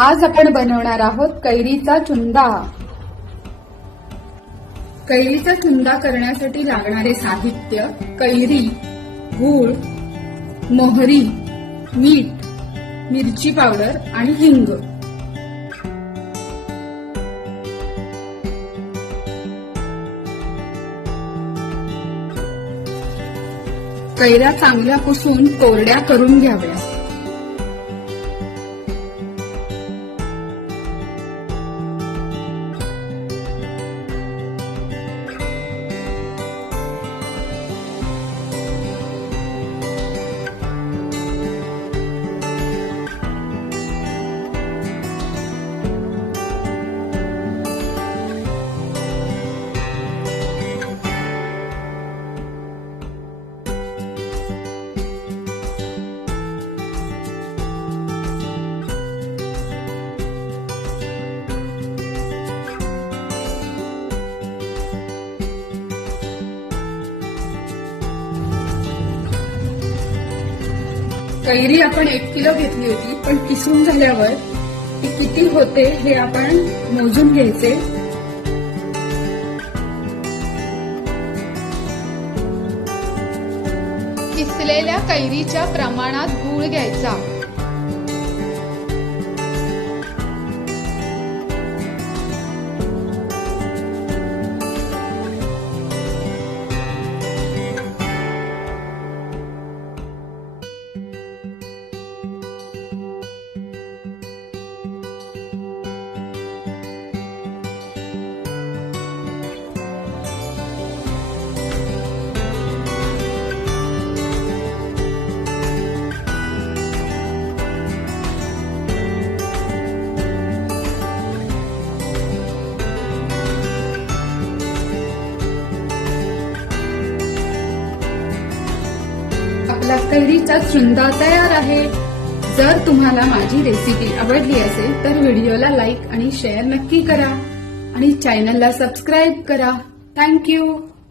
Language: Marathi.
आज आपण बनवणार आहोत कैरीचा चुंदा। कैरीचा चुंदा करण्यासाठी लागणारे साहित्य: कैरी, गूळ, मोहरी, मीठ, मिरची पावडर आणि हिंग। कैऱ्या चांगल्या पुसून कोरड्या करून घ्याव्या। कैरी आपण 1 किलो घेतली होती, पण किसून झाल्यावर ती किती होते हे आपण मोजून घ्यायचे। किसलेल्या कैरीच्या प्रमाणात गूळ घ्यायचा। आपला कैरीचा चुंदा तयार आहे। जर तुम्हाला माझी रेसिपी आवडली असेल तर व्हिडिओला लाईक आणि शेअर नक्की करा आणि चॅनलला सबस्क्राईब करा। थँक्यू।